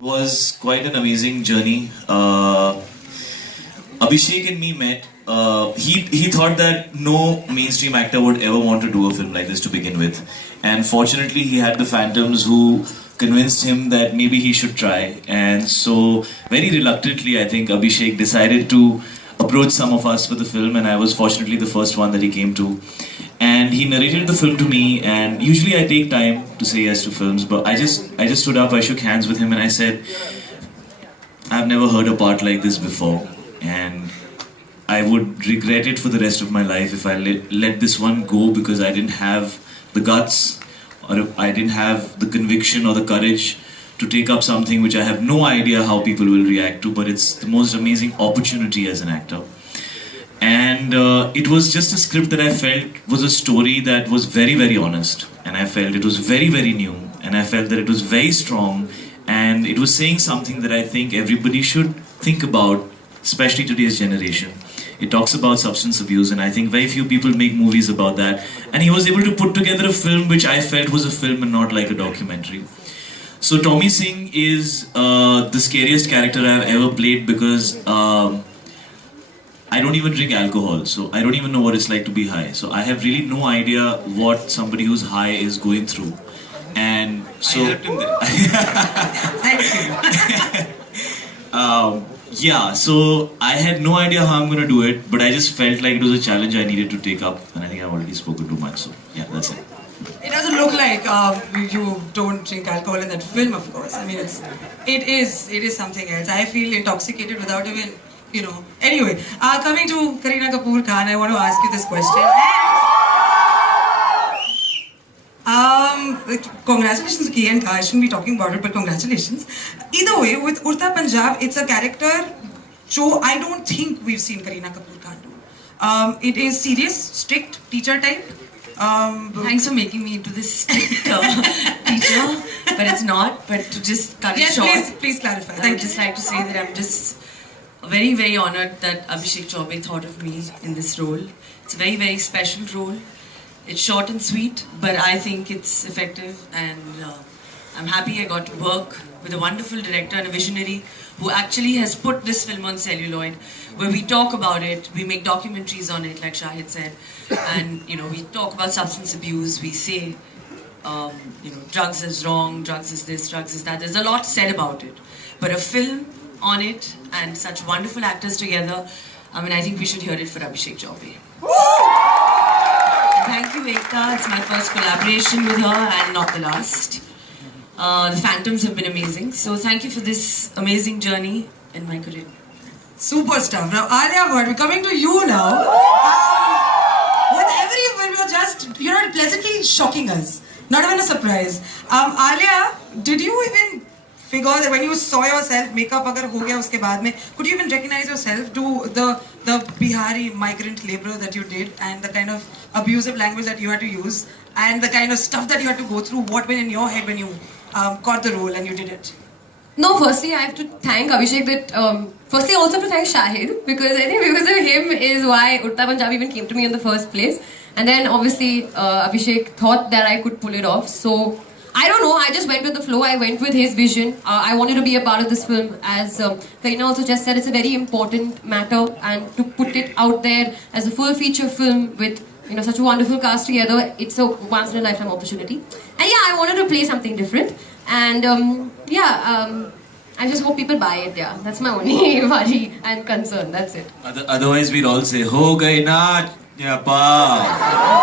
Was quite an amazing journey. Abhishek and me met. He thought that no mainstream actor would ever want to do a film like this to begin with, and fortunately he had the Phantoms who convinced him that maybe he should try. And so very reluctantly, I think Abhishek decided to approach some of us for the film, and I was fortunately the first one that he came to. And he narrated the film to me, and usually I take time to say yes to films, but I just stood up, I shook hands with him, and I said, I've never heard a part like this before, and I would regret it for the rest of my life if I let this one go, because I didn't have the guts, or I didn't have the conviction or the courage to take up something which I have no idea how people will react to, but it's the most amazing opportunity as an actor. And it was just a script that I felt was a story that was very, very honest. And I felt it was very, very new. And I felt that it was very strong. And it was saying something that I think everybody should think about, especially today's generation. It talks about substance abuse, and I think very few people make movies about that. And he was able to put together a film which I felt was a film and not like a documentary. So Tommy Singh is the scariest character I've ever played, because I don't even drink alcohol, so I don't even know what it's like to be high. So I have really no idea what somebody who's high is going through. And so... I helped him there. Thank you. Yeah, so I had no idea how I'm going to do it, but I just felt like it was a challenge I needed to take up. And I think I've already spoken too much, so yeah, that's it. It doesn't look like you don't drink alcohol in that film, of course. I mean, it is something else. I feel intoxicated without even... Anyway, coming to Kareena Kapoor Khan, I want to ask you this question. Congratulations again, I shouldn't be talking about it, but congratulations. Either way, with Udta Punjab, it's a character which I don't think we've seen Kareena Kapoor Khan do. It is serious, strict, teacher type. Thanks for making me into this strict teacher, but it's not. But to just cut it short, please clarify. I would just like to say that I'm just very, very honored that Abhishek Chaubey thought of me in this role. It's a very, very special role. It's short and sweet, but I think it's effective, and I'm happy I got to work with a wonderful director and a visionary who actually has put this film on celluloid, where we talk about it, we make documentaries on it, like Shahid said, and we talk about substance abuse, we say drugs is wrong, drugs is this, drugs is that. There's a lot said about it, but a film on it and such wonderful actors together, I think we should hear it for Abhishek Chaubey. Thank you, Ekta. It's my first collaboration with her and not the last. The Phantoms have been amazing. So thank you for this amazing journey in my career. Super stuff. Now, Alia Bhatt, we're coming to you now. With every film, you're pleasantly shocking us. Not even a surprise. Alia, did you even figure that when you saw yourself, makeup agar ho gaya uske baad mein, could you even recognize yourself to the Bihari migrant laborer that you did, and the kind of abusive language that you had to use, and the kind of stuff that you had to go through? What went in your head when you got the role and you did it? No, firstly I have to thank Abhishek firstly also to thank Shahid, because I think because of him is why Udta Punjab even came to me in the first place. And then obviously Abhishek thought that I could pull it off, so I don't know, I just went with the flow, I went with his vision. I wanted to be a part of this film. As Kareena also just said, it's a very important matter, and to put it out there as a full feature film with such a wonderful cast together, it's a once in a lifetime opportunity. And yeah, I wanted to play something different, and I just hope people buy it. Yeah, that's my only worry and concern, that's it. Otherwise we'd all say, Ho gayi naach, ya pa.